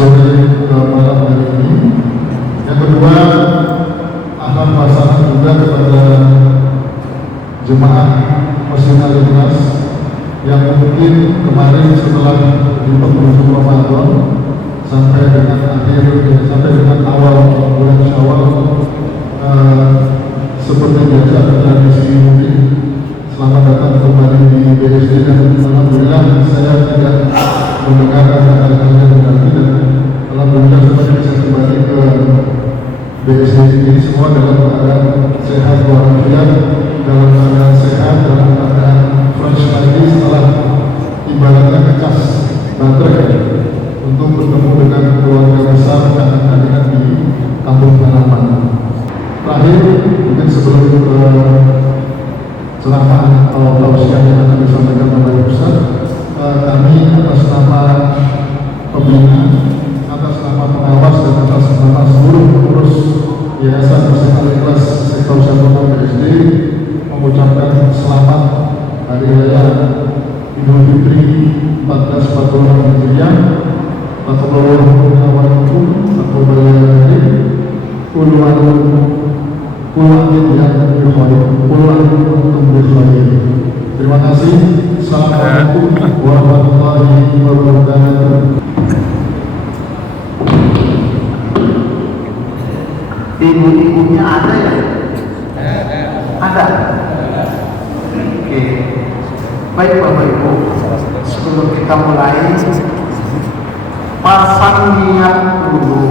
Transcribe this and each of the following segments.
sore malam hari ini. Yang kedua, akan pasangan juga kepada jemaah Masjid Al-Ikhlas yang mungkin kemarin setelah di penghujung Ramadan sampai dengan awal bulan Syawal, seperti biasa tradisi mudik. Selamat datang kembali di BSD dan alhamdulillah saya tidak mendengar kata-kata kalian berarti, dan alhamdulillah semuanya bisa kembali ke BSD ini semua dalam keadaan sehat walafiat, dalam keadaan sehat, dalam keadaan fresh lagi setelah ibaratnya ngecas baterai untuk bertemu dengan keluarga besar dan anak-anak di kampung halaman. Terakhir, mungkin sebelum ceramah atau tausiah yang akan disampaikan oleh Ustaz, kami atas nama pembina, atas nama pengawas dan atas nama seluruh pengurus Yayasan Masjid Al-Ikhlas Sektor 1 BSD mengucapkan selamat Hari Raya Idul Fitri 1446 Hijriah. Assalamualaikum warahmatullahi wabarakatuh. Terima kasih. Assalamualaikum warahmatullahi wabarakatuh. Ibu-ibunya ada ya? Ada. Oke. Baik Bapak Ibu, sebelum kita mulai, pasang niat dulu.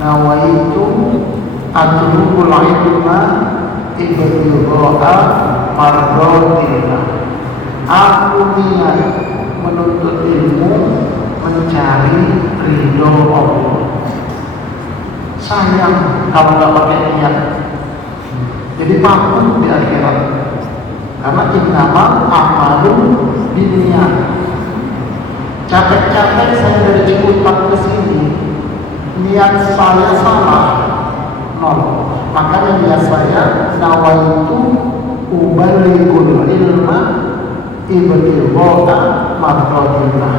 Nawaitu adrubul ilma ibtigha'a mardhatillah. Aku niat menuntut ilmu mencari ridho Allah. Sayang kalau nggak pakai niat, jadi takut di akhirat. Karena innamal a'malu binniyat. Capek-capek saya dari Ciputat ke sini, niat saya salah, nol. Makanya niat saya nawaitu ubalighul ilma ibtigha'a mardhatillah.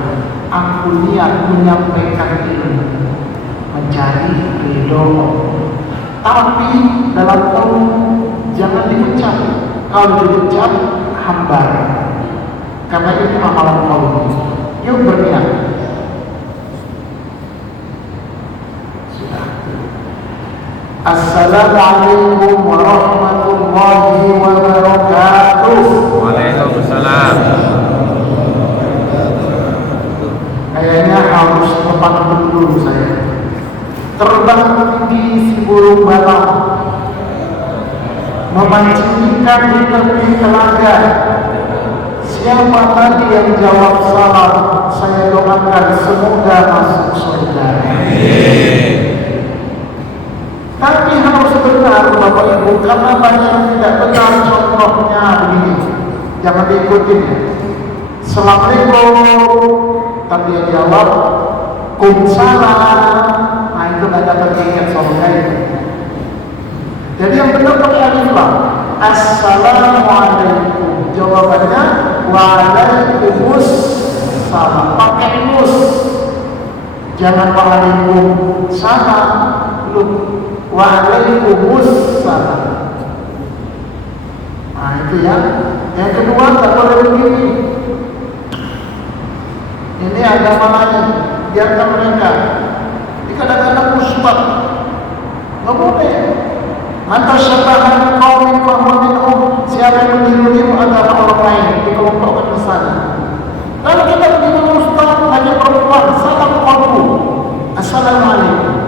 Aku niat menyampaikan ilmu mencari ridho. Tapi dalam kaum jangan diucap. Kalau diucap hambar. Karena itu amalan kaum. Yuk berniat. Sudah. Assalamualaikum warahmatullahi wabarakatuh. Waalaikumsalam. Kayaknya harus tepat dulu saya. Terbang tinggi si burung balang, memancing ikan di tepi telaga. Siapa tadi yang jawab salam? Saya doakan semoga masuk surga. Tapi harus benar Bapak Ibu, karena banyak yang tidak benar. Contohnya begini, jangan diikutin. Assalamualaikum, tapi dia jawab Kumsalam. Nah itu nggak dapat tiket surga itu. Jadi yang benar pakai alif lam. Assalamualaikum. Jawabannya waalaikumsalam. Pakai nus. Jangan waalaikumsalam. Waalaikumsalam. Nah itu ya. Yang kedua tak boleh begini. Ini agama lain. Biarkan mereka. Kadang-kadang musbat, nggak boleh. Antara syabahan kaum minhum, siapa yang meniru agama orang lain dikelompokkan ke sana. Lalu kita begini ustaz, hanya perempuan, salam qalbu. Assalamualaikum.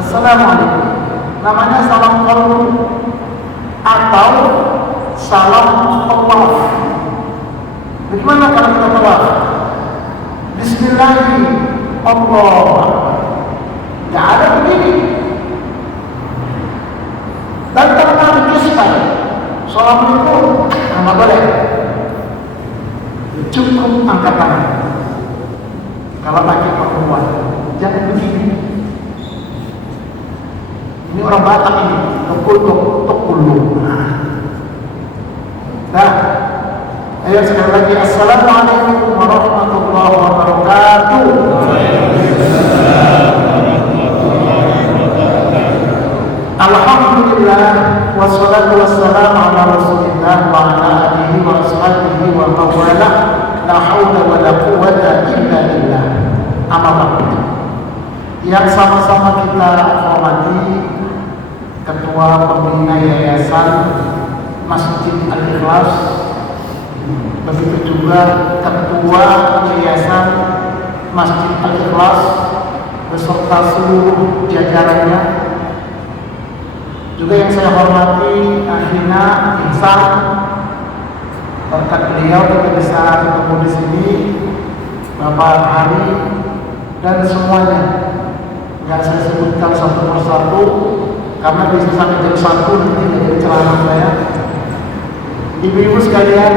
Assalamualaikum. Namanya salam qalbu atau salam tawaf. Bagaimana kalau kita tawaf? Bismillahirrahmanirrahim. Allah, tidak ada begini. Dan terkadang kisah, assalamualaikum, nggak boleh. Cukup angkat tangan. Kalau laki perempuan, jangan begini. Ini orang Batak ini, tekul. Nah, ayo sekali lagi, assalamualaikum warahmatullahi wabarakatuh. sama-sama kita hormati Ketua Pembina Yayasan Masjid Al-Ikhlas, begitu juga Ketua Yayasan Masjid Al-Ikhlas beserta seluruh jajarannya. Juga yang saya hormati Akhina Ihsan, berkat beliau kita bisa ketemu di sini, Bapak Hari dan semuanya. Yang saya sebutkan satu persatu karena bisa sampai jam 1 nanti menjadi ceramah saya. Ibu-ibu sekalian,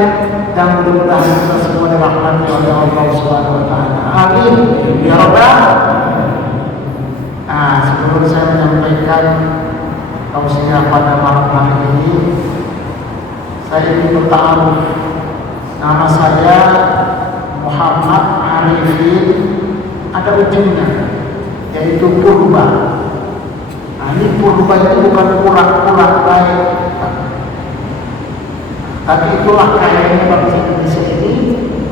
dan mudah-mudahan kita semua dirahmati oleh Allah Subhanahu wa taala. Amin ya rabbal. Nah, sebelum saya menyampaikan tausiah pada malam hari ini, saya ingin bertaaruf. Nama saya Muhammad Arifin, ada ujungnya, yaitu Purba. Nah, ini Purba itu bukan kurang baik, tapi itulah kayaknya bangsa Indonesia ini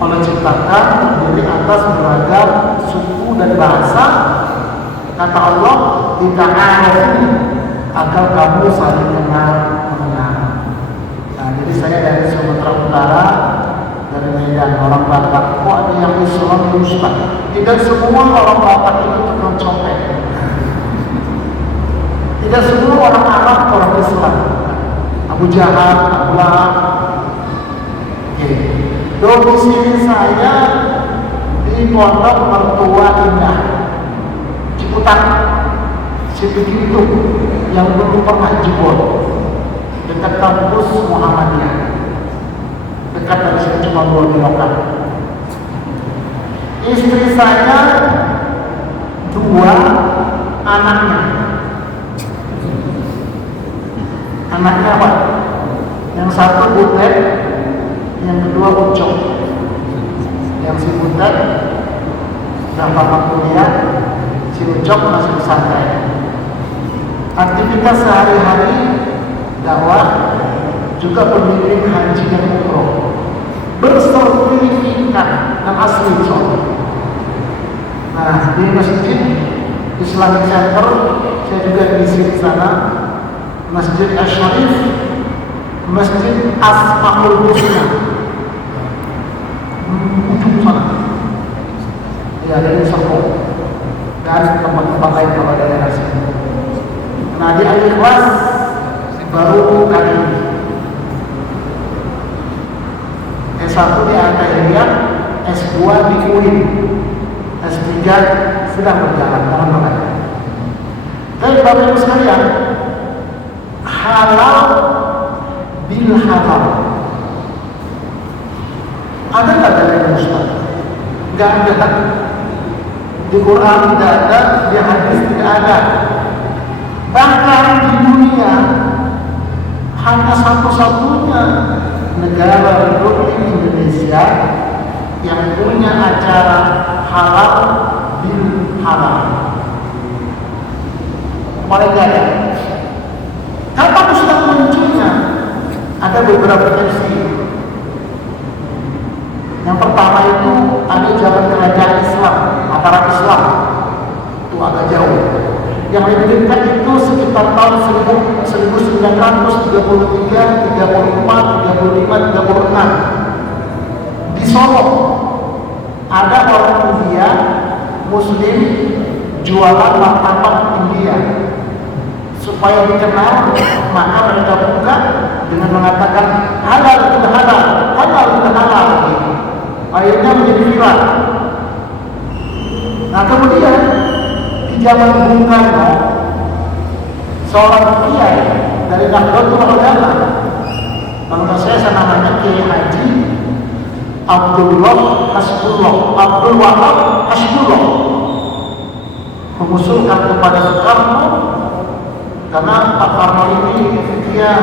Allah ciptakan terdiri atas beragam suku dan bahasa. Kata Allah, "Ta'arafu," agar kamu saling mengenal. Nah, jadi saya dari Sumatera Utara, dari Medan, orang Batak. Kok ada yang Islam Ustaz? Tidak semua orang Batak itu tukang copet. Tidak semua orang Arab orang Islam. Abu Jahal, Abu Lahab. Domisili saya di Pondok Mertua Indah, Ciputat, Situ yang dulu pernah jebol, dekat kampus Muhammadiyah, dekat dari sini cuma 2 kilometer. Istri saya 2 anaknya. Anaknya apa? Yang satu butet, yang kedua ucok. Yang si butet sudah tamat kuliah, si ucok masih pesantren. Aktivitas sehari-hari dakwah, juga pembimbing haji dan umroh, bersertifikat dan asli soal. Nah, di Masjid Islamic Center saya juga diisi di sana, Masjid Asy-Syarif, Masjid Asmaul Husna, ujung sana. Ya, dari Serpong dan tempat-tempat lain kalau ada daerah sini. Nah, di Al-Ikhlas baru kali ini. S1 di Al-Tahiriyah, S2 di UIN, S3 sudah berjalan dalam makanya. Tapi Bapak Ibu sekalian, halal bil halal. Ada nggak dari Ustaz? Nggak ada. Di Quran tidak ada, di hadis tidak ada. Bahkan di dunia hanya satu-satunya negara Republik Indonesia yang punya acara halal bil halal. Mereka ada. Kapan Ustaz munculnya? Ada beberapa versi. Yang pertama itu ada zaman kerajaan Islam, Mataram Islam, itu agak jauh. Yang lebih dekat itu sekitar tahun 1933, 34, 35, 36. Di Solo ada orang India Muslim jualan martabak India. Supaya dikenal, maka mereka buka dengan mengatakan halal itu halal, halal itu halal. Akhirnya menjadi viral. Nah, kemudian di zaman Bung Karno, seorang kiai dari Nahdlatul Ulama, menurut saya namanya Kiai Haji Abdullah Hasbullah, Abdul Wahab Hasbullah, mengusulkan kepada Soekarno, karena Pak Karno ini dia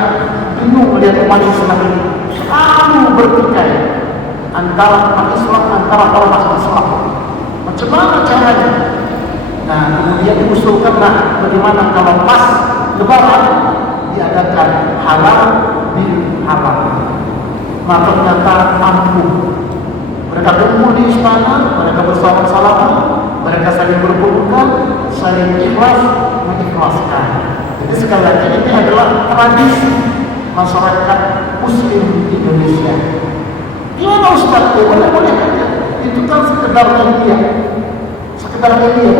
bingung melihat umat Islam ini selalu bertikai antara umat Islam, antara ormas Islam. Macam mana caranya? Nah, kemudian diusulkanlah bagaimana kalau pas Lebaran diadakan halal bil halal. Maka ternyata ampuh. Mereka kumpul di istana, mereka bersalaman-salaman, mereka saling berpelukan, saling ikhlas mengikhlaskan. Jadi sekali lagi ini adalah tradisi masyarakat Muslim di Indonesia. Gimana Ustaz? Ya boleh-boleh aja. Itu kan sekedar media,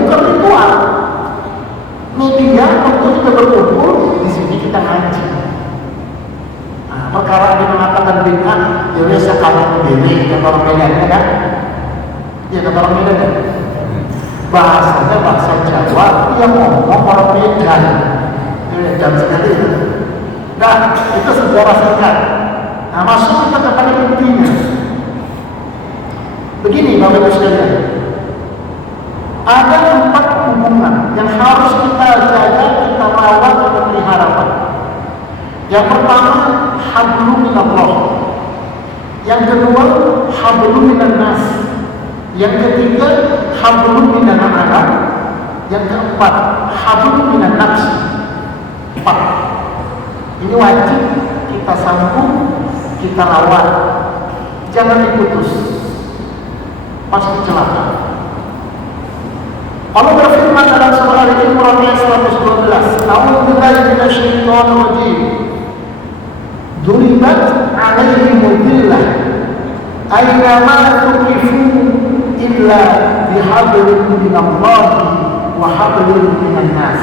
bukan ritual. Media untuk kita berkumpul di sini kita ngaji. Nah, perkara yang mengatakan bid'ah, ya biasa kalau ini kata orang Medan, ya kan? Ya kata orang Medan kan? Bahasanya bahasa Jawa yang ngomong orang Medan. Jam sekali. Nah, itu sejarah singkat. Nah, masuk kita kepada intinya. Begini Bapak Ibu sekalian, ada 4 hubungan yang harus kita jaga, kita rawat, kita pelihara. Yang pertama, hablum minallah. Yang kedua, hablum minan nas. Yang ketiga, hablum minan anak. Yang keempat, hablum minan nafs. 4. Ini wajib kita sambung, kita rawat. Jangan diputus. Pasti celaka. Allah berfirman dalam surah Al-Imran ayat 112, "A'udzubillahi minasyaitonir rajim. Duribat 'alaihimul dhillah aina ma tuqifu illa bihablin minallahi wa hablin minan nas."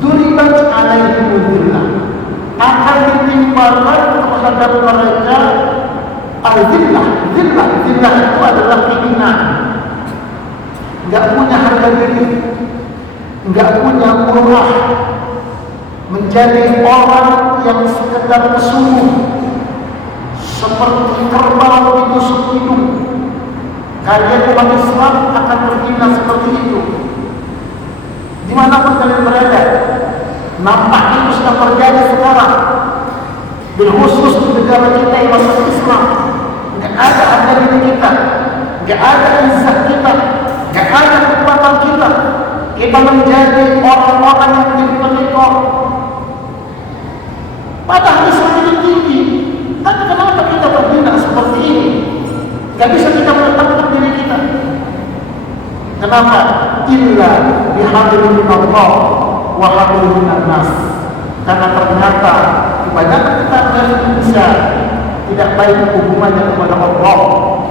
Duribat 'alaihimul dhillah, akan ditimpakan terhadap mereka al-dhillah. Dhillah itu adalah keinginan, nggak punya harga diri, nggak punya murah, menjadi orang yang sekedar pesuruh, seperti kerbau ditusuk hidung. Kalian umat Islam akan berhina seperti itu. Dimanapun kalian berada, nampaknya itu sudah terjadi sekarang. Berkhusus di negara kita yang masuk Islam, nggak ada harga diri kita, nggak ada izzat kita, nggak ada kekuatan kita. Kita menjadi orang-orang yang menjadi pelekor. Padahal Islam itu tinggi. Tapi kenapa kita berhina seperti ini? Gak bisa kita menetapkan diri kita. Kenapa? Illa bihablin minallah wa hablin minan nas. Karena ternyata kebanyakan kita dari Indonesia tidak baik hubungannya kepada Allah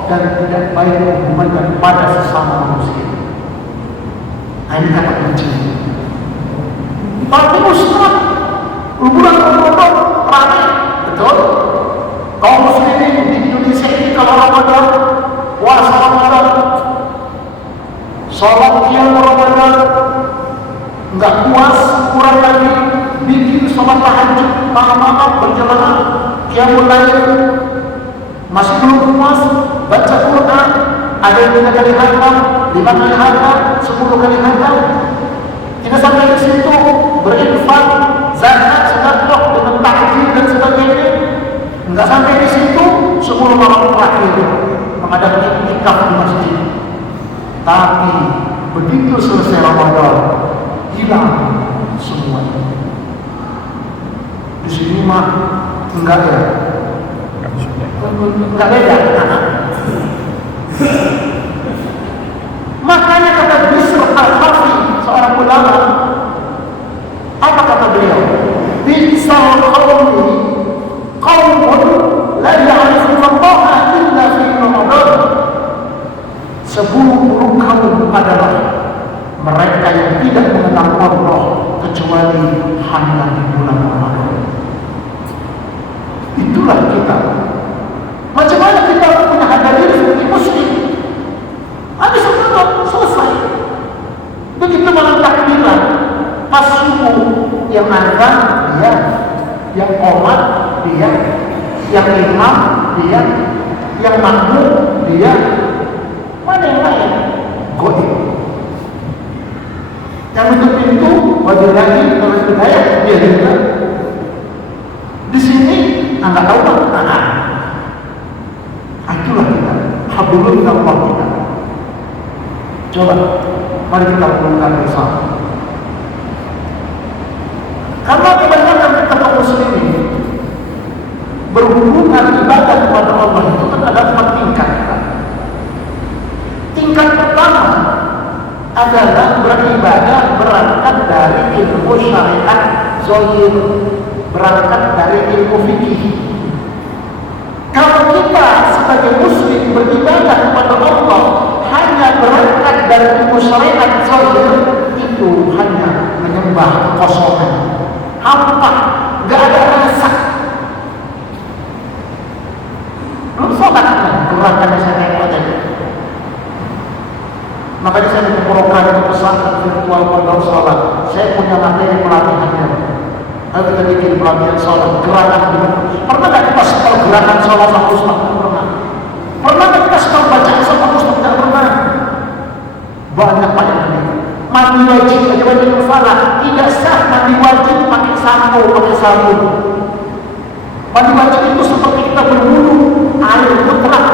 dan tidak baik hubungannya kepada sesama manusia. Nah, ini kata kunci. Tapi Ustaz, hubungan Ramadan ramai, betul? Kaum muslimin di Indonesia ini kalau Ramadan, puasa Ramadan, sholat qiyam Ramadan, nggak puas, kurang lagi, bikin sholat tahajud malam-malam berjamaah, qiyamul lail, masih belum puas, baca Quran, ada yang 3 kali khatam, 5 kali khatam, 10 kali khatam. Tidak sampai di situ, berinfak, zakat, sedekah dengan takjil dan sebagainya. Enggak sampai di situ, 10 malam terakhir mengadakan iktikaf di masjid. Tapi begitu selesai Ramadan, hilang semuanya. Di sini mah enggak ya, enggak beda. Makanya kata Bishr al-Harfi, seorang ulama, apa kata beliau? Bi'sal qawmi qawmun la ya'rifuna Allah illa fi Ramadan. Seburuk kaum adalah mereka yang tidak mengenal Allah kecuali hanya di bulan Ramadan. Itulah kita. Macam mana kita punya harga diri sebagai muslim? Habis Ramadan selesai. Begitu malam takbiran, pas subuh, yang azan dia, yang qomat dia, yang imam dia, yang makmum dia. Mana yang lain? Goib. Yang menutup pintu, wajib lagi, terus hidayah, dia juga. Di sini anda tahu tak? Itulah kita. Hablum minallah kita. Coba, mari kita pelukan bersama. Karena kebanyakan kita kaum muslimin berhubungan ibadah kepada Allah itu kan ada 4 tingkat. Tingkat pertama, adalah beribadah berangkat dari ilmu syariat zahir, berangkat dari ilmu fikih. Kalau kita sebagai muslim beribadah kepada Allah hanya berangkat dari ilmu syariat zahir, itu hanya menyembah kekosongan, hampa, nggak ada rasa. Belum sholat gerakannya saya tengok tadi. Makanya saya memprogram itu pesantren virtual pada sholat. Saya punya materi pelatihannya. Ayo kita bikin pelatihan sholat, gerakan dulu. Pernah nggak kita setel gerakan sholat sama Ustaz? Pernah. Pernah nggak kita setel bacaan sama Ustaz? Tidak pernah. Banyak ini. Mandi wajib aja wajib salah. Tidak sah mandi wajib pakai sampo, pakai sabun. Mandi wajib itu seperti kita berwudu, air mutlak.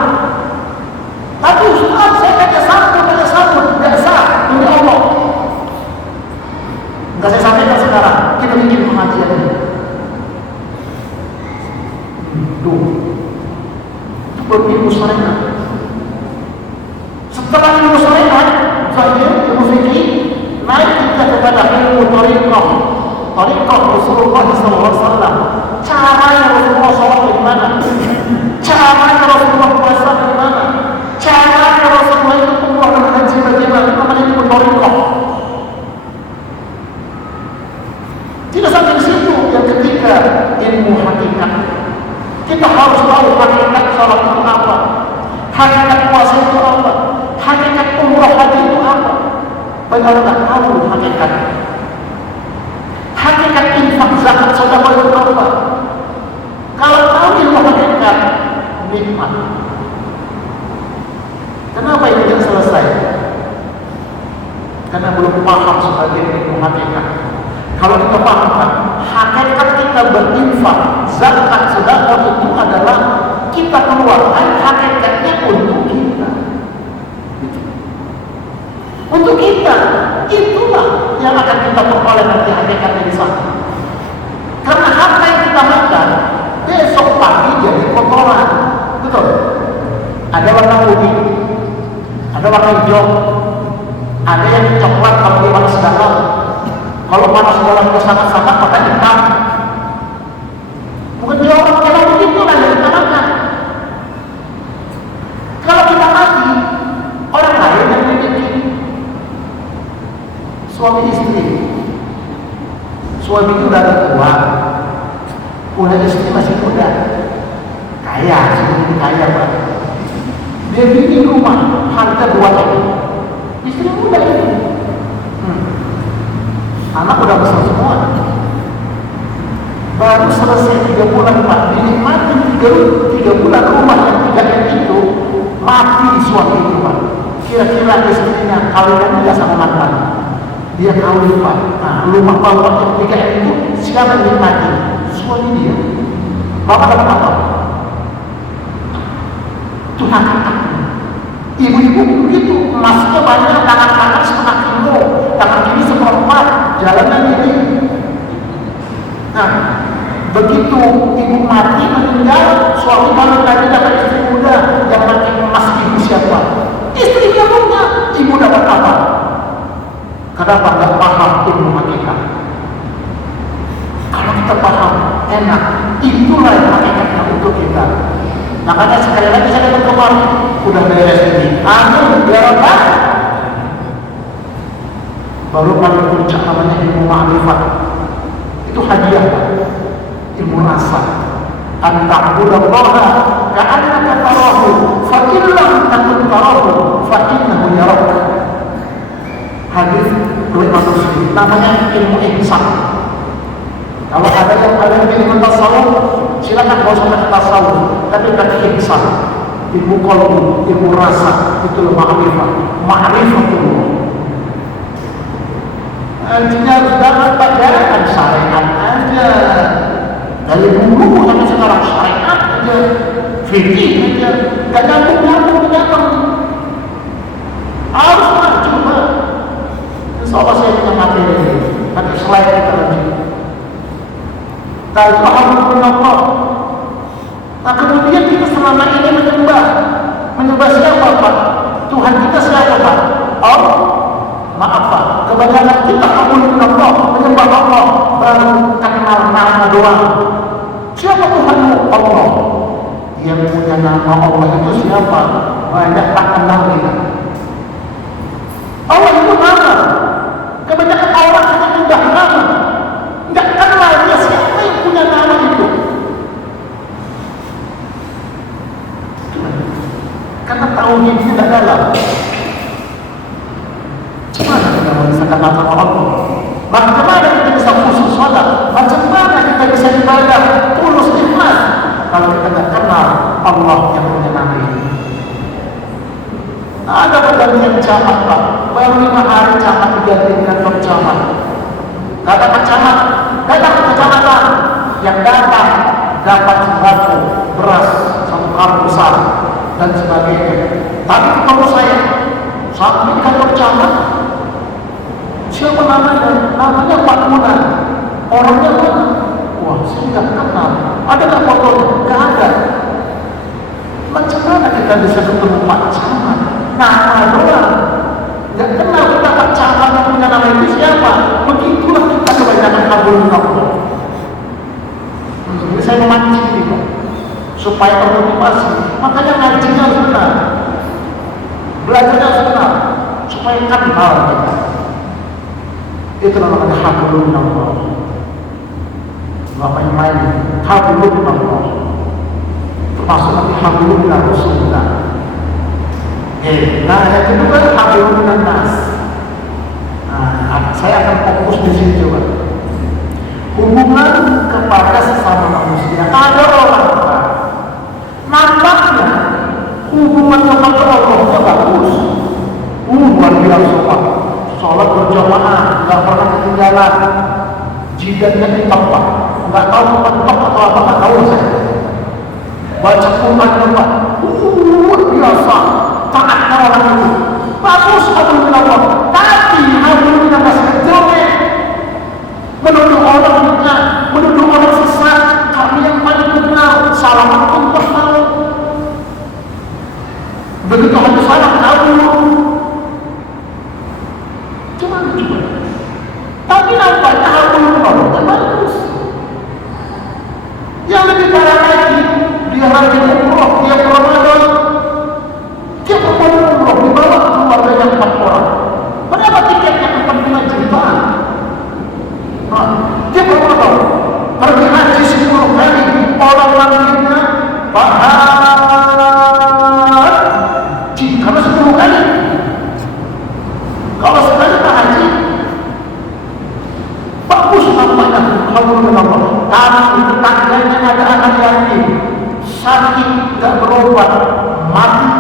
Tapi Ustaz, saya pakai sabun, tidak sah demi Allah. Enggak saya sampaikan sekarang. Kita bikin pengajian ini. Tuh, itu berilmu syariat. Setelah ilmu syariat, zahir, ilmu fikih, naik kita kepada ilmu thariqah. Thariqah Rasulullah SAW. Caranya Rasulullah sholat bagaimana? Caranya Rasulullah puasa bagaimana? Caranya Rasulullah itu umrah dan haji bagaimana? Namanya itu thariqah. Tidak sampai di situ. Yang ketiga, ilmu hakikat. Kita harus tahu hakikat sholat itu apa, hakikat puasa itu apa, hakikat umrah haji itu apa. Bagaimana tahu hakikat? Hakikat infak zakat sedekah itu apa? Kalau tahu ilmu hakikat, nikmat. Kenapa ini tidak selesai? Karena belum paham sebagai ilmu hakikat. Kalau kita paham, hakikat kita berinfak, zakat, sedekah itu adalah kita keluarkan hakikatnya untuk kita. Untuk kita, itulah yang akan kita peroleh nanti hakikatnya di sana. Karena harta yang kita makan besok pagi jadi kotoran, betul? Ada warna putih, ada warna hijau, ada yang coklat kalau dia panas dalam. Kalau panas dalam itu sangat-sangat maka hitam. Bukan jorok, kalau begitu lah yang kita makan. Kalau kita mati, orang lain yang memiliki. Suami istri, suami itu udah tua, punya istri masih muda, kaya, suami kaya Pak. Dia bikin rumah harga 2 kali. Istri muda itu. Anak udah besar semua. Baru selesai 3 bulan Pak, dinikmati 3 bulan rumah yang 3 itu mati di suami itu Pak. Kira-kira istrinya kawin dia sama mantan. Dia kawin Pak. Nah, rumah bapak yang 3 itu siapa yang dinikmati? Suami dia. Bapak dapat apa? Itu hakikat. Ibu-ibu begitu, emasnya banyak, tangan-tangan setengah kilo, tangan kiri seperempat, jalanan ini. Nah, begitu ibu mati meninggal, suami baru lagi dapat istri muda yang makin emas ibu siapa? Istrinya punya, ibu dapat apa? Kenapa nggak paham ilmu hakikat? Kalau kita paham, enak. Itulah yang hakikatnya untuk kita. Makanya sekali lagi saya datang kemarin, udah beres ini. Amin, ya Rabbal. Baru paling puncak namanya ilmu ma'rifat. Itu hadiah, ilmu rasa. Anta'budallaha ka'annaka tarahu, fa in lam takun tarahu, fa innahu yarak. Hadis riwayat Muslim. Namanya ilmu ihsan. Kalau ada yang ilmu tasawuf, silakan kau sampai tasawuf, tapi pakai ihsan, ilmu qalbi, ilmu rasa, itu ma'rifat. Ma'rifat itu. Artinya harus dapat pelajaran syariat aja. Dari dulu sampai sekarang syariat aja, fikih aja, gak nyambung. Harus coba. Insya Allah saya punya materi ini, tapi selain kita lagi. Dan alhamdulillah. Nah kemudian kita selama ini menyembah siapa Pak? Tuhan kita siapa Pak? Allah. Gimana kita bisa kenal sama Allah? Bagaimana kita bisa khusus sholat? Macam mana kita bisa ibadah tulus ikhlas kalau kita tidak kenal Allah yang punya nama ini? Ada pergantian camat Pak, baru 5 hari camat diganti kantor camat. Kata camat, datang ke kecamatan, yang datang dapat sembako, beras, 1 karung besar dan sebagainya. Tapi ketemu saya sampai kantor camat, siapa namanya? Namanya Pak Munan. Orangnya mana? Wah, saya tidak kenal. Ada nggak fotonya? Nggak ada. Macam mana kita bisa ketemu Pak Camat? Nama doang. Nggak kenal kita Pak Camat yang punya nama itu siapa? Begitulah kita kebanyakan kabur Allah. Jadi saya memancing ini Pak, supaya termotivasi. Makanya ngajinya harus benar, belajarnya harus benar, supaya kenal kita. Itu namanya hablum minallah. Nggak main-main. Hablum minallah. Termasuk nanti hablum minar Rasulullah. Nah, yang kedua hablum minan nas. Nah, saya akan fokus di sini coba. Hubungan kepada sesama manusia. Ada orang nampaknya hubungan kepada Allah bagus. Luar biasa Pak. Sholat berjamaah, nggak pernah ketinggalan. Jidatnya di tempat, nggak tahu tempat atau apa, nggak tahu saya. Baca Quran tempat, luar biasa. Taatnya orang itu bagus, alhamdulillah. Tapi alhamdulillah masih jelek. Menuduh orang benar, menuduh orang sesat. Kami yang paling benar, salah pun tahu. Begitu hati salah tahu. Tapi nampaknya hablum bagus. Yang lebih parah lagi, dia lagi umroh, dia Ramadan, dia umroh dibawa keluarganya 4 orang. Berapa tiketnya? 45 juta. Nah, dia Ramadan pergi haji 10 kali. Orang lainnya Pak Haji karena 10 kali. Kalau sekali Pak Haji bagus nampaknya, alhamdulillah. Karena itu takdirnya ada anak yatim, sakit tidak berobat, mati.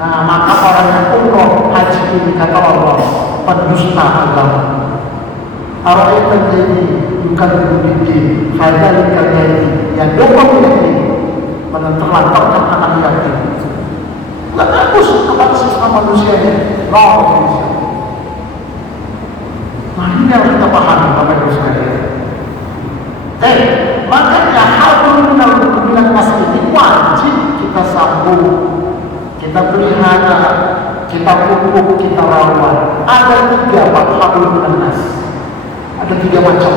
Nah, maka orang yang umroh haji ini kata Allah pendusta agama. Ara'aita alladzi yukadzibu bid-din fadzalika alladzi yad'u yatim, menelantarkan anak yatim. Nggak bagus kepada sesama manusianya. Nah, ini yang kita pahami Bapak Ibu sekalian. Makanya hablum minan nas ini wajib kita sambung, kita pelihara, kita pupuk, kita rawat. Ada 3 Pak hablum minan nas. Ada 3 macam.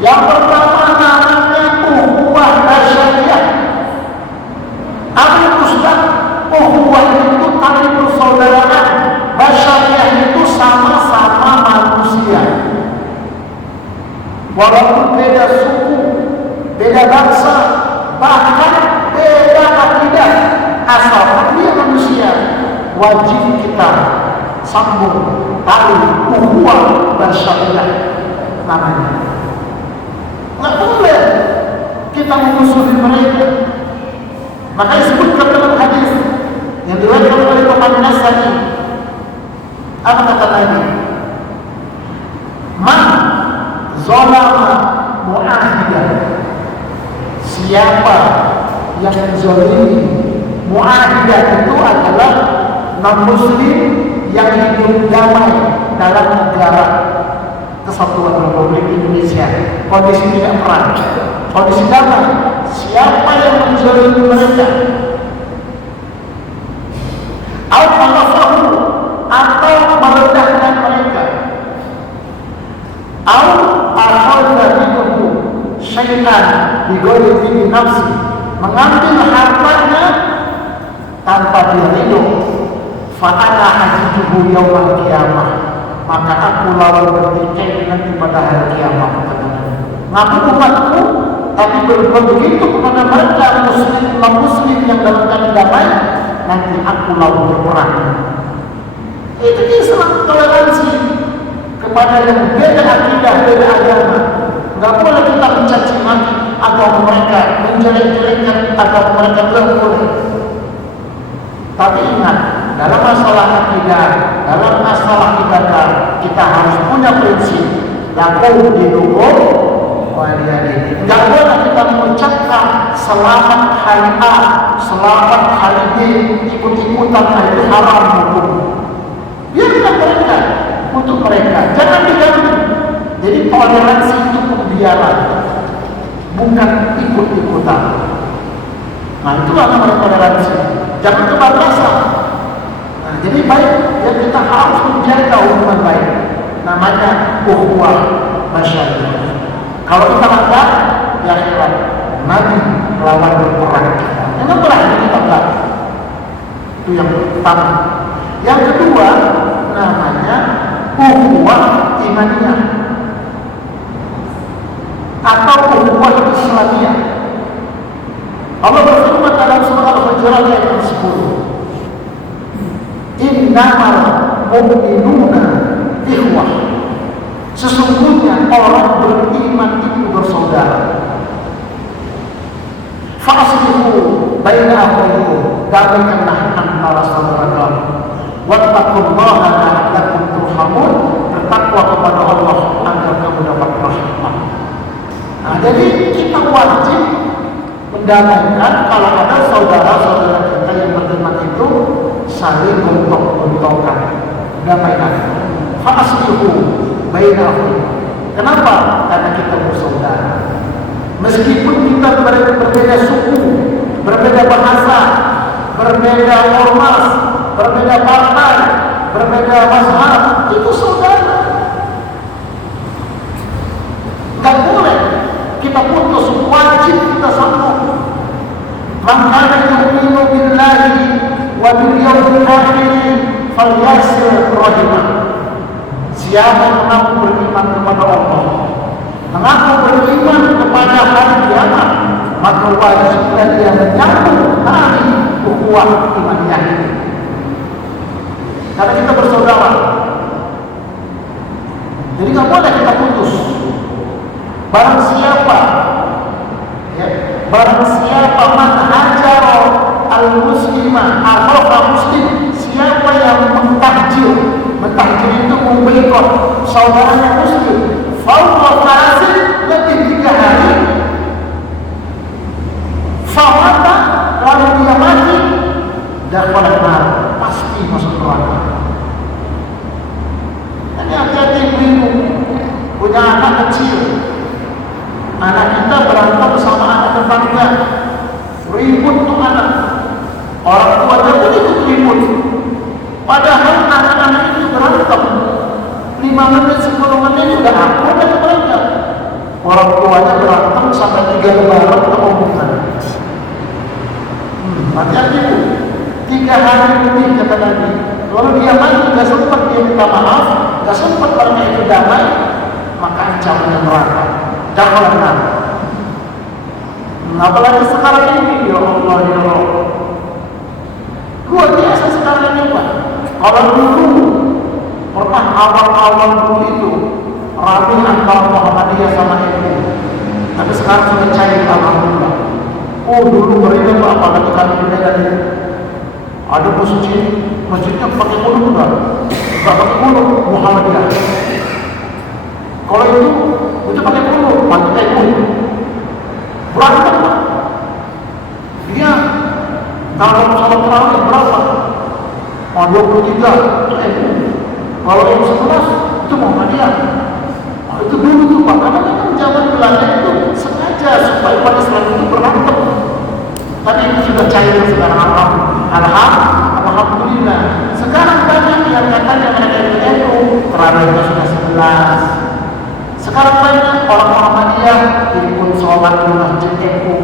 Yang pertama namanya ukhuwah basyariah. Apa Ustaz? Ukhuwah itu tali persaudaraan. Basyariah itu sama-sama manusia. Walaupun beda suku, beda bangsa, bahkan beda akidah, asalkan dia manusia, wajib kita sambung tali ukhuwah basyariah namanya. Nggak boleh kita memusuhi mereka. Makanya disebutkan dalam hadis yang diriwayatkan oleh Imam Nasai. Apa kata Nabi? Man zalama mu'ahidan, siapa yang menzalimi mu'ahidan itu adalah non-muslim yang hidup damai dalam negara Kesatuan Republik Indonesia, kondisi tidak perang, kondisi damai. Siapa yang menzalimi mereka atau merendahkan mereka, syaitan bighairi nafsi, mengambil hartanya tanpa dia ridho, fa ana hajijuhu yaumil qiyamah, maka aku lawan bertikai nanti pada hari kiamat. Ngaku umatku tapi berbuat begitu kepada mereka muslim non muslim yang dalam keadaan damai, nanti aku lalu berperang. Itu Islam, toleransi kepada yang beda akidah, beda agama. Enggak boleh kita mencaci maki agama mereka, menjelek-jelekkan agama mereka, enggak boleh. Tapi ingat, dalam masalah akidah, dalam masalah ibadah, kita harus punya prinsip. Lakum dinukum waliyadin. Enggak boleh kita mengucapkan selamat hari A, selamat hari B, ikut-ikutan, itu haram hukum. Biarkan mereka, untuk mereka, jangan diganggu. Jadi toleransi itu pembiaran, bukan ikut-ikutan. Nah, itulah namanya toleransi. Jangan kebablasan. Nah, jadi baik, ya kita harus menjaga hubungan baik. Namanya ukhuwah masyarakat. Kalau kita langgar, ya heran, Nabi melawan berperang kita. Memang berani kita enggak. Itu yang pertama. Yang kedua, namanya ukhuwah imaniyah atau ukhuwah Islamiyah. Allah berfirman dalam surah Al-Hujurat ayat 10. Innamal mu'minuna ikhwah. Sesungguhnya orang beriman itu bersaudara. Fa'aslihu baina akhwaykum, damaikanlah antara saudara kamu. Wattaqullaha la'allakum turhamun, bertakwa kepada Allah agar kamu dapat rahmat. Nah, jadi kita wajib mendamaikan kalau ada saudara-saudara kita yang beriman itu saling gontok-gontokan, damaikan. Fa'aslihu bainahum. Kenapa? Karena kita bersaudara. Meskipun kita berbeda suku, berbeda bahasa, berbeda ormas, berbeda partai, berbeda mazhab, itu saudara. Enggak boleh kita putus, wajib kita sambung. Man kana yu'minu billahi wa bil yawmil akhir falyasir rahimah. Siapa yang mengaku beriman kepada Allah, mengaku beriman kepada hari kiamat, maka wajiblah dia menyambung tali ukhuwah imaniyah ini. Karena kita bersaudara. Jadi nggak boleh kita putus. Barang siapa man hajara al-muslimah atau muslim, siapa yang mentahjir itu memboikot saudaranya muslim, fauqa fasid, lebih 3 hari, famata, lalu dia mati, dakhala nar, pasti masuk neraka. Jadi hati-hati ibu punya anak kecil. Anak kita berantem sama anak tetangga, ribut tuh anak. Orang tuanya pun ikut ribut. Padahal anak-anak itu berantem 5 menit, 10 menit sudah akur dengan mereka. Orang tuanya berantem sampai 3 lebaran keomongan. Hati-hati bu, 3 hari lebih kata Nabi. Lalu dia mati, gak sempat dia minta maaf, gak sempat mereka itu damai, maka ancamannya neraka. Jangan benar. Apalagi sekarang ini, ya Allah, ya Allah. Luar biasa sekarang ini Pak. Kalau dulu pernah awal-awal dulu itu rapi antara Muhammadiyah sama NU, tapi sekarang sudah cair, alhamdulillah. Oh dulu mereka Pak, apalagi kami di Medan ini ada masjidnya pakai mulut enggak pakai mulut Muhammadiyah. Kalau itu pakai mulut, pakai mulut. Berantem Pak. Dia kalau salat tarawih berapa? 23 itu NU. Kalau yang 11 itu Muhammadiyah. Itu dulu tuh Pak, karena memang zaman Belanda itu sengaja supaya umat Islam itu berantem. Tapi itu sudah cair sekarang, alhamdulillah. Sekarang banyak yang katanya mereka itu NU, tarawihnya sudah 11. Sekarang banyak orang Muhammadiyah ikut sholat di masjid NU,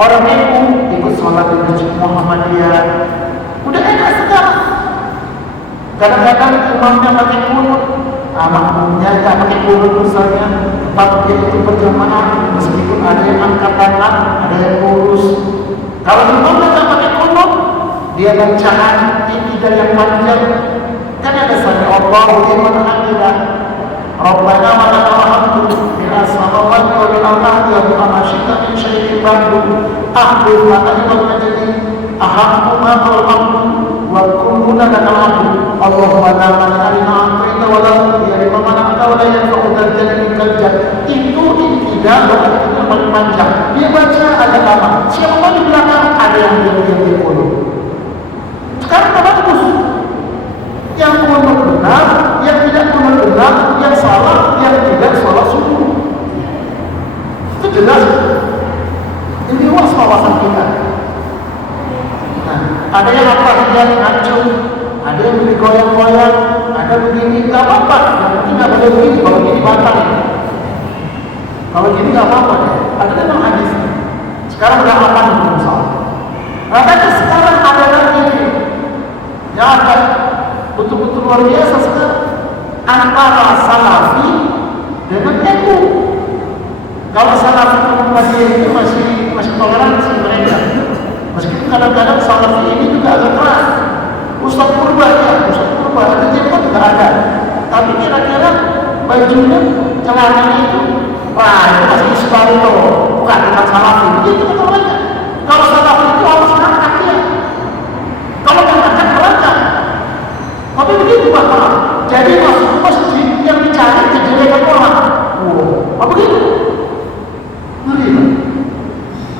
orang NU ikut sholat di masjid Muhammadiyah. Udah enak sekarang. Kadang-kadang imamnya pakai kunut, makmumnya nggak pakai kunut misalnya, tapi itu berjamaah meskipun ada yang angkat tangan, ada yang lurus. Kalau imamnya nggak pakai kunut, dia bacaan ibadah yang panjang. Kan ada sami Allahu liman hamidah. Rabbana wa lakal hamdu bil samawati wa bil ardi wa bima syi'ta min syai'in ba'du. Ahdu ma'ani wal majdi. Ahammu ma qul hamdu wa kulluna lakal hamdu. Allahumma la mani'a lima a'taita wa la mu'tiya lima mana'ta wa la yanfa'u dzal jalali minkal jadd. Itu intidah doa yang paling panjang. Dia baca ada lama. Siapa di belakang ada yang dia follow. Sekarang apa terus? Yang benar, yang tidak benar, yang salah, yang tidak salah sunnah. Itu jelas. Ini luas wawasan kita. Nah, ada yang apa yang ngacung, ada yang digoyang-goyang, ada begini, nggak apa-apa. Yang penting nggak boleh begini, kalau begini batal. Kalau gini nggak apa-apa. Ada memang hadis. Sekarang udah apa belum salah. Makanya sekarang ada lagi yang ada betul-betul luar biasa sekarang antara salafi dengan NU. Kalau salafi itu masih toleransi mereka. Meskipun kadang-kadang salafi ini juga agak keras. Ustaz Purba ada jemput tidak ada. Tapi kira-kira bajunya, celananya itu, wah itu masih Islam itu, bukan salafi. Begitu betul aja. Kalau salafi itu harus ngangkat dia. Kalau nggak ngangkat melangkah. Tapi begitu Bapak. Jadi masuk masjid yang dicari kejelekan orang. Apa begitu? Ngeri Pak.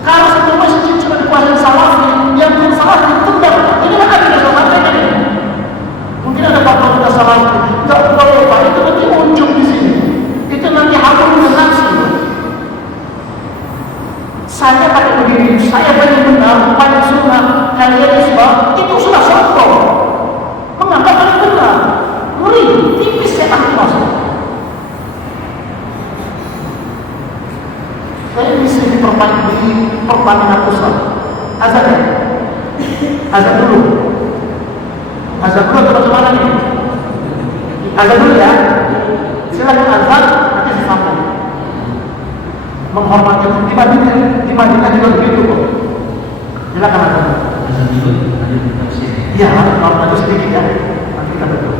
Kalau satu masjid cuma dikuasai salafi, yang belum salafi tendang. Ini kan ada salafi kan? Mungkin ada bapak juga salafi. Enggak boleh Pak. Itu nanti ujung di sini. Itu nanti harum dengan nafsu. Saya pakai begini, saya pakai benar, pakai sunnah, kalian isbah, itu sudah sombong. Menganggap paling benar. Ngeri, tipis setan masuk. Saya bisa di pertandingan pusat. Azan ya? Azan dulu. Azan dulu atau bagaimana nih? Azan dulu ya. Silakan azan, nanti saya sambung. Menghormati di Madinah juga begitu kok. Silakan azan. Azan dulu, ada di tafsir. Iya, kalau tadi sedikit ya. Nanti kita betul.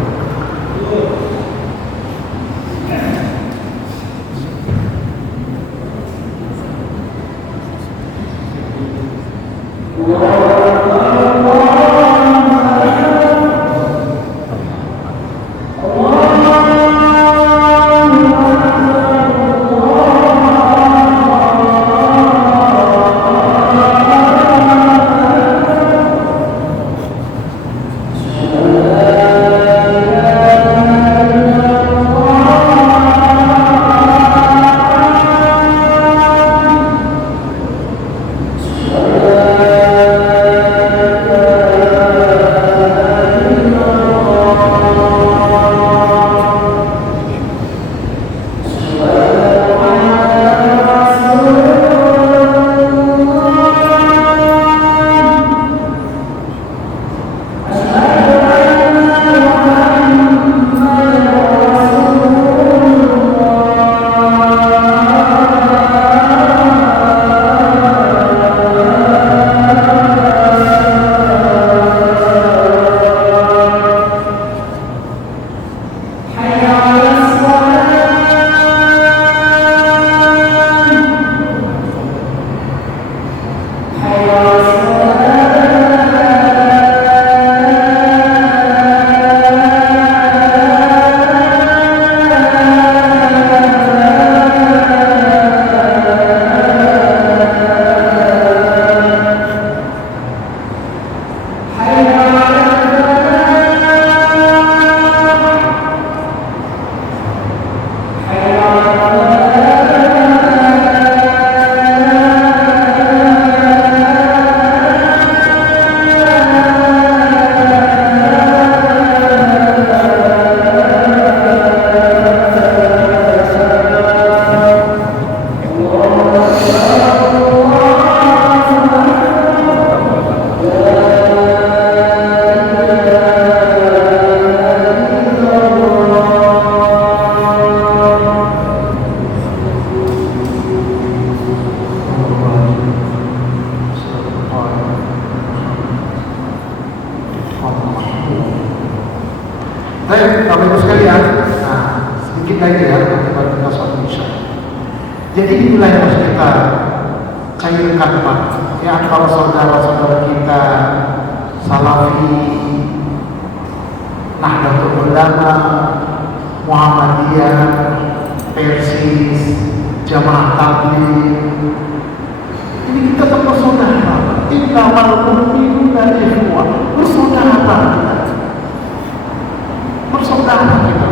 Assalamualaikum Baik, Bapak Ibu sekalian, nah sedikit lagi ya, nanti baru kita sholat Isya. Jadi inilah yang harus kita cairkan Pak, ya antara saudara-saudara kita Salafi, Nahdlatul Ulama, Muhammadiyah, Persis, Jamaah Tabligh. Ini kita tetap bersaudara. Innamal mu'minuna ikhwah, bersaudara kita. Bersaudara kita.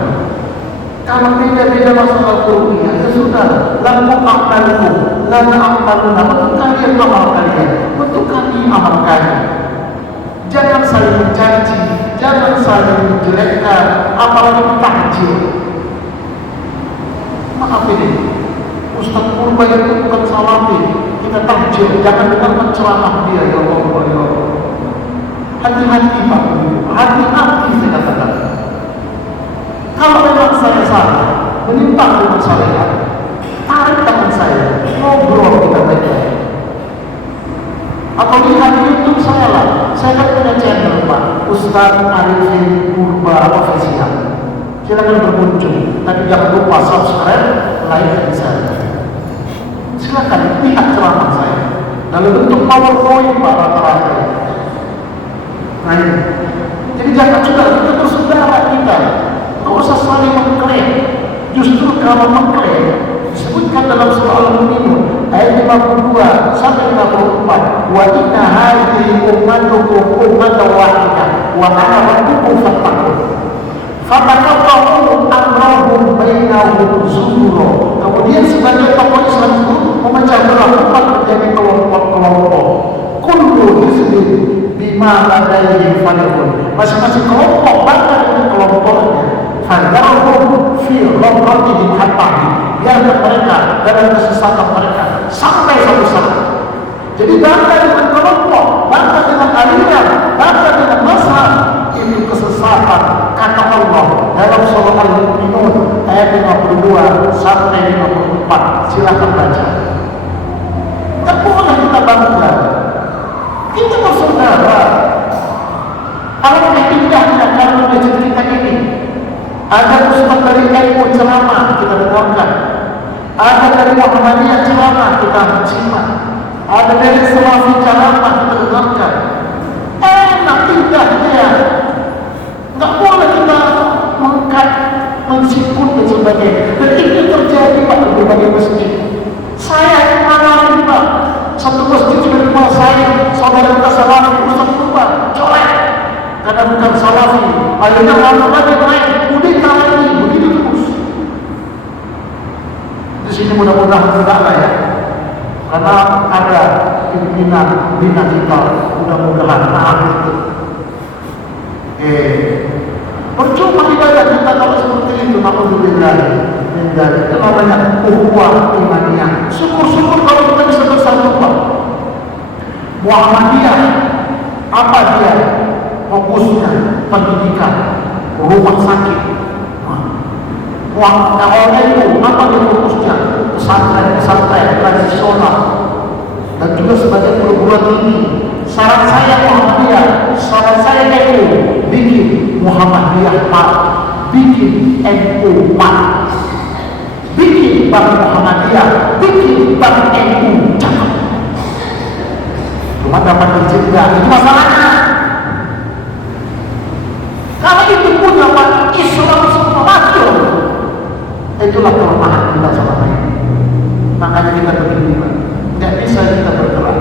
Kalau beda-beda masalah dunia, ya sudah. Lalu amalku, lalu amaluna, bentuk kalian amal kalian, bentuk kami amal kalian. Jangan saling mencaci, jangan saling menjelekkan, apalagi takjil. Maaf ini, Ustaz Purba itu bukan salafi, kita takjil, jangan dengar menceramah dia, ya Allah, ya Allah. Hati-hati Pak, hati-hati saya katakan. Kalau memang saya salah, menyimpang dengan saya, tarik tangan saya, ngobrol kita baik-baik. Atau lihat YouTube saya lah, saya kan punya channel Pak, Ustaz Arifin Purba Official. Silakan berkunjung, tapi jangan lupa subscribe, like dan share. Silakan lihat ceramah saya dalam bentuk PowerPoint Pak rata-rata. Nah ini, jadi jangan juga kita bersaudara kita. Tidak usah saling mengklaim. Justru kalau mengklaim disebutkan dalam surah Al-Mu'minun ayat 52 sampai 54, wa inna hadhihi ummatukum ummatan wahidah wa ana rabbukum fattaqun. Fataqattahu amrahum bainahum zubura. Kemudian sebagai tokoh Islam itu memecah belah umat menjadi kelompok-kelompok. Kullu hizbin bima ladaihim farihun. Masing-masing kelompok bangga dengan kelompoknya. Fadarhum fi ghamratihim hatta biarkan mereka dalam kesesatan mereka sampai suatu saat. Jadi bangga dengan kelompok, bangga dengan aliran, bangga dengan mazhab, itu kesesatan kata Allah dalam surah Al-Mu'minun ayat 52 sampai 54. Silakan baca. Tak boleh kita bangga. Kita bersaudara. Alangkah indahnya kalau dia cerita ini. Ada ustaz dari NU ceramah kita dengarkan, ada dari Muhammadiyah ceramah kita simak, ada dari Salafi ceramah kita dengarkan. Enak indahnya. Nggak boleh kita mengkat, mensikut dan sebagainya. Dan ini terjadi Pak di berbagai masjid. Saya yang mengalami Pak, satu masjid sudah dikuasai saudara kita Salafi, Ustaz Purba, colek karena bukan Salafi. Akhirnya lalu lagi naik, kudeta lagi, begitu terus. Di sini mudah-mudahan tidaklah ya, karena ada pimpinan bina kita, mudah-mudahan maaf itu. Percuma ibadah kita kalau seperti itu, alhamdulillah. Itu namanya ukhuwah imaniyah. Syukur-syukur kalau kita bisa bersatu Pak. Muhammadiyah, apa dia? Fokusnya pendidikan, rumah sakit. Orang itu apa dia fokusnya? Pesantren tradisional dan juga sebagai perguruan tinggi. Saran saya Muhammadiyah, saran saya itu bikin Muhammadiyah Pak, bikin NU Pak, bikin Bank Muhammadiyah, bikin Bank NU. Cakep. Cuma dapat izin enggak? Itu masalahnya. Kalau itu punya Pak, Islam semua maju. Itulah kelemahan kita sama lain. Makanya kita begini Pak, tidak bisa kita bergerak.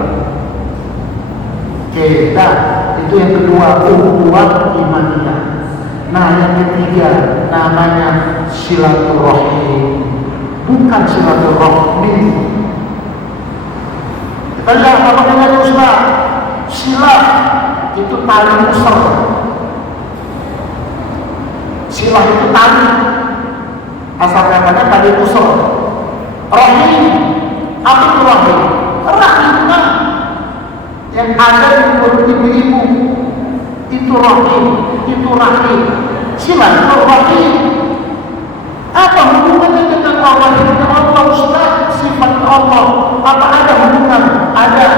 Oke, nah itu yang kedua, ukhuwah imaniyah. Nah yang ketiga namanya silaturahim, bukan silaturahmi. Kita lihat apa dengan Ustaz, silah itu tali pusar. Silah itu tali, asal katanya tali pusar. Rahim, apa itu rahim? Rahimah yang ada di perut ibu-ibu itu rahim, itu rahim. Silaturahim apa hubungannya dengan Allah? Dengan Allah Ustaz, sifat Allah apa ada hubungan? Ada.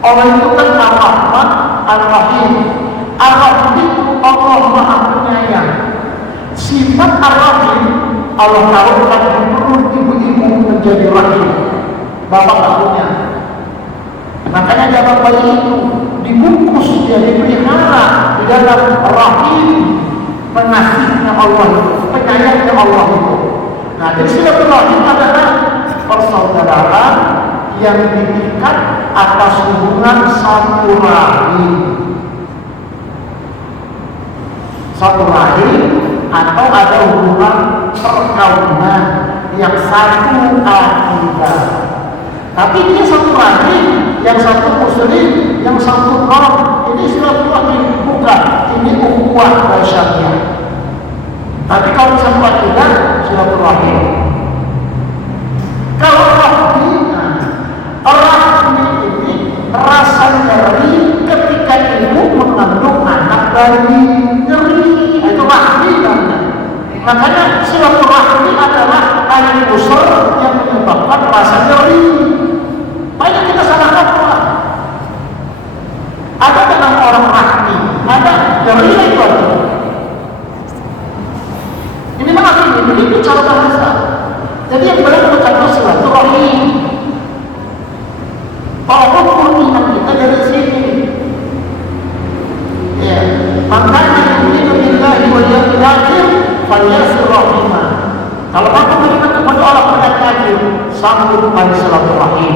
Allah itu kan Ar-Rahman, Ar-Rahim. Ar-Rahim itu Allah Maha Penyayang. Allah taruhkan di perut ibu-ibu menjadi rahim, bapak tak punya. Makanya jawaban bayi itu dibungkus, dia dipelihara di dalam rahim pengasihnya Allah itu, penyayangnya Allah itu. Nah, jadi silaturahim adalah persaudaraan yang diikat atas hubungan satu rahim. Satu rahim atau ada hubungan perkawinan yang satu akidah. Tapi dia satu rahim, yang satu muslim, yang satu non. Ini silaturahim, bukan. Ini ukhuwah syariah. Tapi kalau satu akidah, silaturahim. Kalau rahmi ini rasa nyeri ketika ibu mengandung anak bayi, nyeri, itu rahmi namanya. Makanya silaturahmi adalah air usur yang menyebabkan rasa nyeri. Banyak kita salah kaprah. Ada dengan orang rahmi, ada nyeri itu ada. Ini mana ini cara bahasa. Jadi yang benar mengucapkan silaturahim. Walaupun iman kita dari sini, ya, makanya yu'minu billahi wal yawmil akhir falyasir rahimah. Kalau kamu beriman kepada Allah pada akhir, sambut tali silaturahim.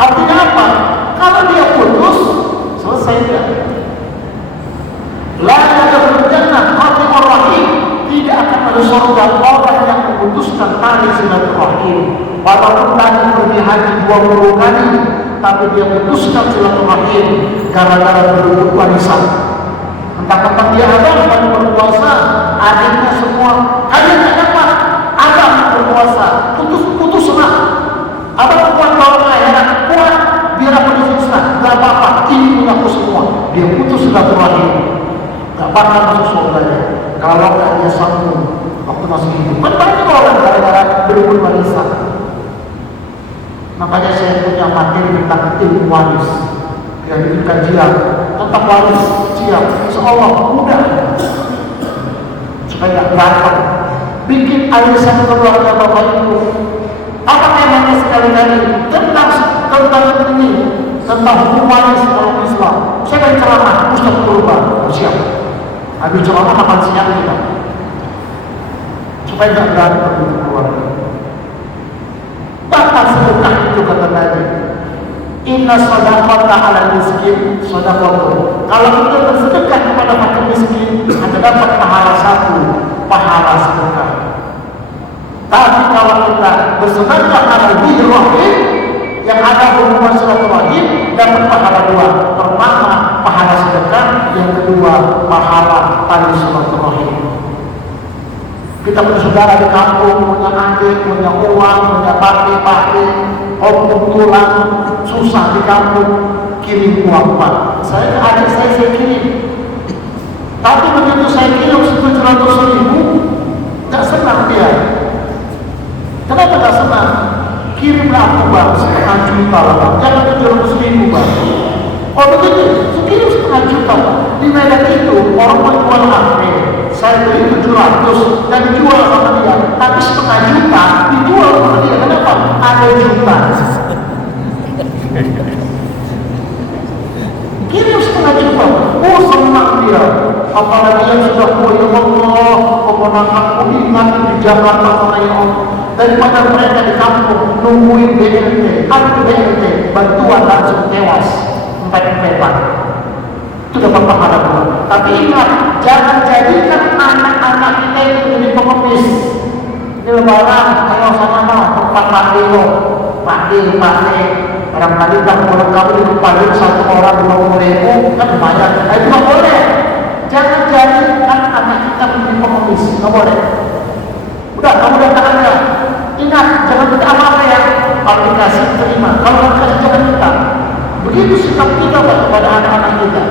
Artinya apa? Kalau dia putus, selesai dia. La yadkhulul jannah qati'ur rahim. Tidak akan masuk surga orang yang memutuskan tali silaturahim. Walaupun tadi pergi haji 20 kali, tapi dia memutuskan silaturahim gara-gara berebut warisan. Entah-entah dia ada dan berpuasa, adiknya semua hanya dapat ada berpuasa, putuslah. Apa kuat kalau akhirat kuat, biar aku disiksa, gak apa-apa. Ini punya aku semua. Dia putus silaturahim, gak bakal masuk surganya. Kalau dia sambung waktu masih hidup, kan banyak orang gara-gara berebut warisan. Makanya saya punya materi tentang ilmu waris, yang bikin kajian tentang waris siap, insya Allah mudah supaya nggak berantem. Bikin arisan keluarga bapak ibu. Apa temanya sekali-kali tentang ini, tentang hukum waris dalam Islam. Saya akan ceramah Ustaz Kurban, siap. Habis ceramah makan siang kita, supaya nggak berantem di keluarga. Bahkan sedekah itu kata Nabi, inna shadaqata ala miskin shadaqatu. Kalau kita bersedekah kepada fakir miskin, akan dapat pahala 1, pahala sedekah. Tapi kalau kita bersedekah ala dzikr rahim, yang ada hubungan silaturahim, dapat pahala 2. Pertama, pahala sedekah, yang kedua, pahala tali silaturahim. Kita punya saudara di kampung, punya adik, punya uang, punya pakai, opung tulang, susah di kampung, kirim uang Pak. Saya ke adik saya kirim. Tapi begitu saya kirim 700.000, gak senang dia. Kenapa gak senang? Kirimlah aku Bang, 1,5 juta lah Bang, jangan 700.000 Bang. Oh begitu, kirim 1,5 juta. Di Medan itu orang menjual HP, saya beli 700 dan dijual sama dia, tapi 1,5 juta dijual sama dia. Kenapa? Ada juta. Kirim 1,5 juta. Oh senang dia. Apalagi yang sudah ya Allah, keponakanku ingat di Jakarta sama ya Allah. Daripada mereka di kampung nungguin BLT, ada BLT, bantuan langsung tewas, empet-empetan. Itu dapat pahala 2. Tapi ingat, jangan jadikan anak-anak kita itu jadi pengemis. Ini lebaran, ayo sana mah tempat pakde lo, pakde. Barangkali tak boleh kamu dipaling 1 orang 20.000, kan lumayan. Itu nggak boleh. Jangan jadikan anak kita menjadi pengemis, nggak boleh. Udah, kamu datang aja. Ingat, jangan minta apa-apa ya. Kalau dikasih, terima. Kalau nggak dikasih, jangan minta. Begitu sikap kita kepada anak-anak kita.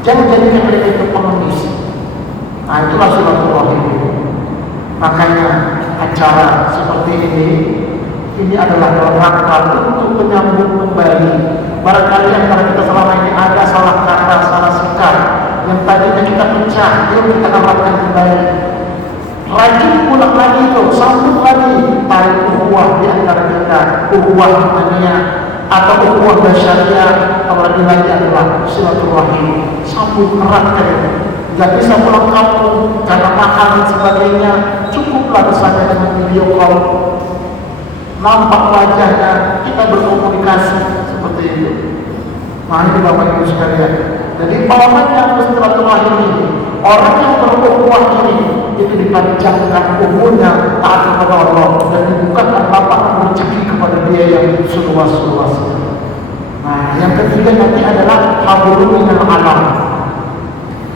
Jangan jadikan mereka itu pengemis. Nah, itulah silaturahim. Makanya acara seperti ini adalah rangka untuk menyambung kembali. Barangkali antara kita selama ini ada salah kata, salah sikap yang tadinya kita pecah, yuk kita rapatkan kembali. Rajin pulang lagi itu, sambut lagi tali ukhuwah di antara kita, ukhuwah imaniyah atau ukhuwah basyariah, apalagi lagi adalah silaturahim. Sambut erat kalian. Gak bisa pulang kampung karena mahal dan sebagainya, cukuplah misalnya dengan video call, nampak wajahnya, kita berkomunikasi seperti itu. Nah ini Bapak Ibu sekalian. Jadi orang yang bersilaturahim ini, orang yang berukhuwah ini, itu dipanjangkan umurnya taat kepada Allah dan dibukakan lapangan rezeki kepada dia yang seluas-luasnya. Nah, yang ketiga nanti adalah hablum minal alam.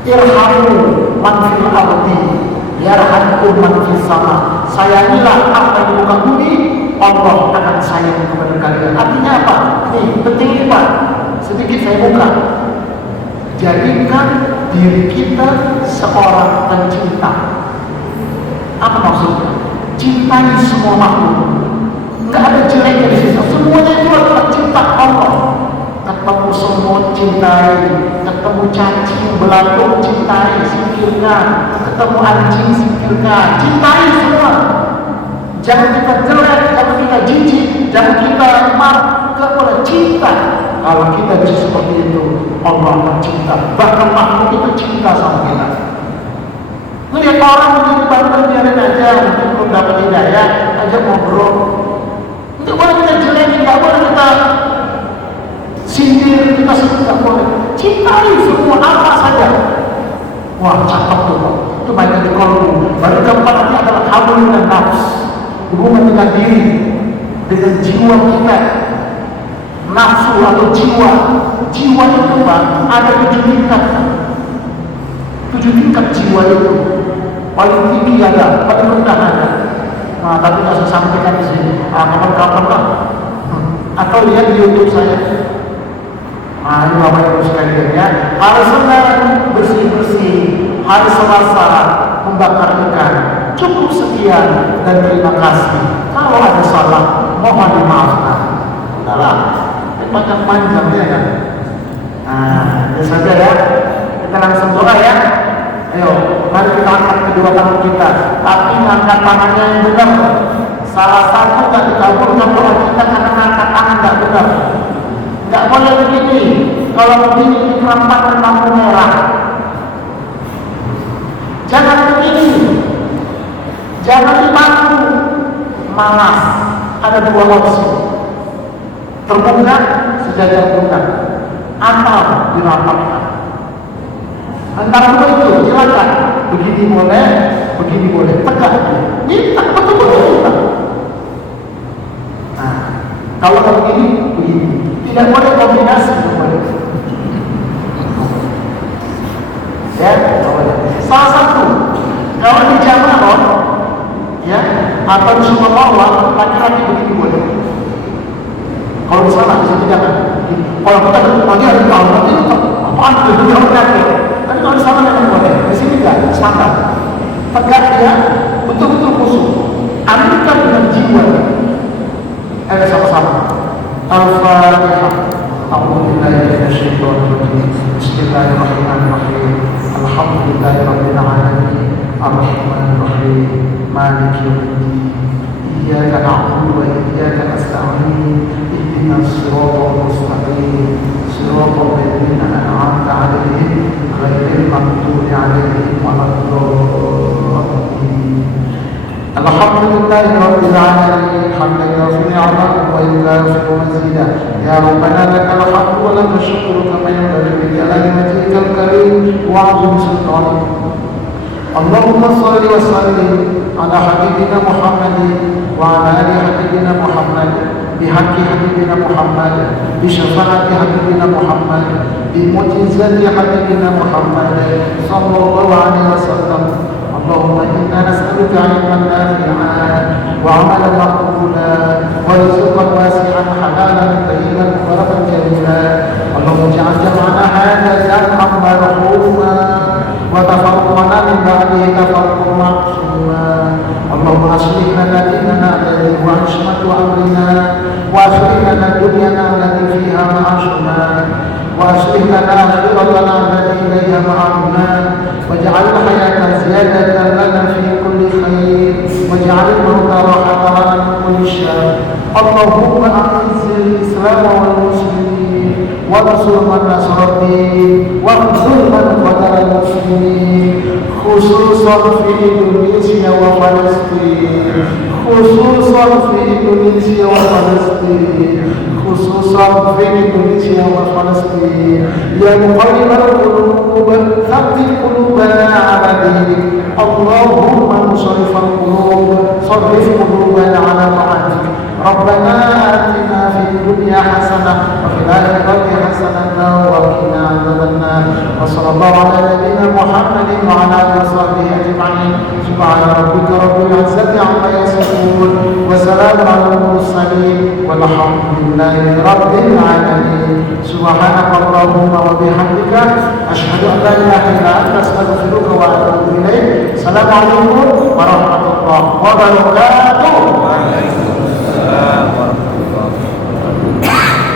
Irhamu man fil ardi yarhamkum man fis sama. Sayangilah apa di muka bumi, Allah akan sayang kepada kalian. Artinya apa? Nih, penting ini Pak. Sedikit saya buka. Jadikan diri kita seorang pencinta. Apa maksudnya? Cintai semua makhluk. Enggak ada jeleknya di situ. Semuanya itu adalah cinta Allah. Ketemu semut cintai, ketemu cacing belatung cintai, singkirkan. Ketemu anjing singkirkan, cintai semua. Jangan kita jelek, jangan kita jijik, jangan kita marah, kepada cinta. Kalau kita bisa seperti itu, Allah akan cinta. Bahkan makhluk itu cinta sama kita. Melihat orang menjadi bandel, biarin aja, mungkin belum dapat hidayah, aja ngobrol. Tidak boleh kita jelek, tidak boleh kita sindir, kita sebut, tidak boleh. Cintai semua apa saja. Wah, cakep tuh Pak. Itu banyak di kolom. Baru keempatnya adalah hablum dan nafs. Hubungan dengan diri, dengan jiwa kita. Nafsu atau jiwa. Jiwa itu Pak, ada 7 tingkat. 7 tingkat jiwa itu. Paling tinggi ada, paling rendah ada. Nah, tapi nggak saya sampaikan di sini. Kapan-kapan lah. Atau lihat di YouTube saya. Nah, ini Bapak Ibu sekalian ya. Hari Senin bersih-bersih, hari Selasa membakar ikan. Cukup sekian dan terima kasih. Kalau ada salah, mohon dimaafkan. Udahlah, panjang-panjang ya kan. Nah, itu saja ya. Kita langsung doa ya. Ayo, mari kita angkat kedua tangan kita. Tapi angkat tangannya yang benar. Salah satu tak dikabulkan doa kita karena angkat tangan tak benar. Tidak boleh begini. Kalau begini dikerampatkan lampu merah. Jangan begini. Jangan dibantu. Malas. Ada 2 opsi. Terbuka, sejajar buka. Atau dirapatkan. Antara dua itu, silakan. Begini boleh, begini boleh. Tegak. Minta, betul-betul minta. Nah, kalau begini, begini. Tidak boleh kombinasi, tidak boleh. Ya, salah satu. Kalau di jamaah, ya, atau di semua bawah, laki-laki begini boleh. Kalau di sana, bisa jangan. Kalau kita lagi ada di bawah, itu apaan itu? Jangan kaki. Tapi kalau di sana memang boleh. Di sini enggak, standar. Tegak dia, betul-betul khusyuk. Aminkan dengan jiwa. Ayo sama-sama. Al-Fatihah. A'udzubillahi minasyaitonir rajim. Bismillahirrahmanirrahim. Alhamdulillahirabbil alamin. Arrahmanir rahim. Maliki yaumiddin. Iyyaka na'budu wa iyyaka nasta'in. Ihdinas siratal mustaqim. Siratal ladzina an'amta 'alaihim ghairil maghdubi 'alaihim waladdallin. Alhamdulillahi rabbil alamin. Hamdan yuwafi ni'amahu wa yukafi mazidah. Ya Rabbana lakal hamdu wa lakal syukru kama yanbaghi li jalali wajhikal karim wa 'azimi sultanik. Allahumma shalli wa sallim ala habibina Muhammadin wa ala ali habibina Muhammad bihaqqi habibina Muhammad bi syafaati habibina Muhammad bi mu'jizati habibina Muhammad sallallahu alaihi wasallam. Allahumma inna nas'aluka 'ilman nafi'an wa 'amalan maqbulan wa rizqan wasi'an halalan tayyiban mubarakan jamilan. Allahumma ij'al jam'ana hadha jam'an marhuma wa tafarraqana min ba'dihi tafarruqan ma'suma. Allahumma aslih lana dinana alladhi huwa 'ismatu amrina wa aslih lana dunyana allati fiha ma'ashuna wa aslih lana akhiratana allati ilayha ma'aduna waj'al hayata ziyadatan lana fi kulli khair الإسلام والمسلمين وانصر من نصر الدين واخذل من خذل المسلمين خصوصا في إندونيسيا وفلسطين خصوصا في إندونيسيا وفلسطين خصوصا في إندونيسيا وفلسطين يا مقلب القلوب ثبت قلوبنا على دينك اللهم مصرف القلوب صرف قلوبنا على طاعتك ربنا آتنا في الدنيا حسنة وفي الآخرة حسنة وقنا عذاب النار وصلى الله على نبينا محمد وعلى آله وصحبه أجمعين سبحان ربك رب العزة عما يصفون وسلام على المرسلين والحمد لله رب العالمين سبحانك اللهم وبحمدك أشهد أن لا إله إلا أنت أستغفرك وأتوب إليك السلام عليكم ورحمة الله وبركاته. Waalaikumsalam.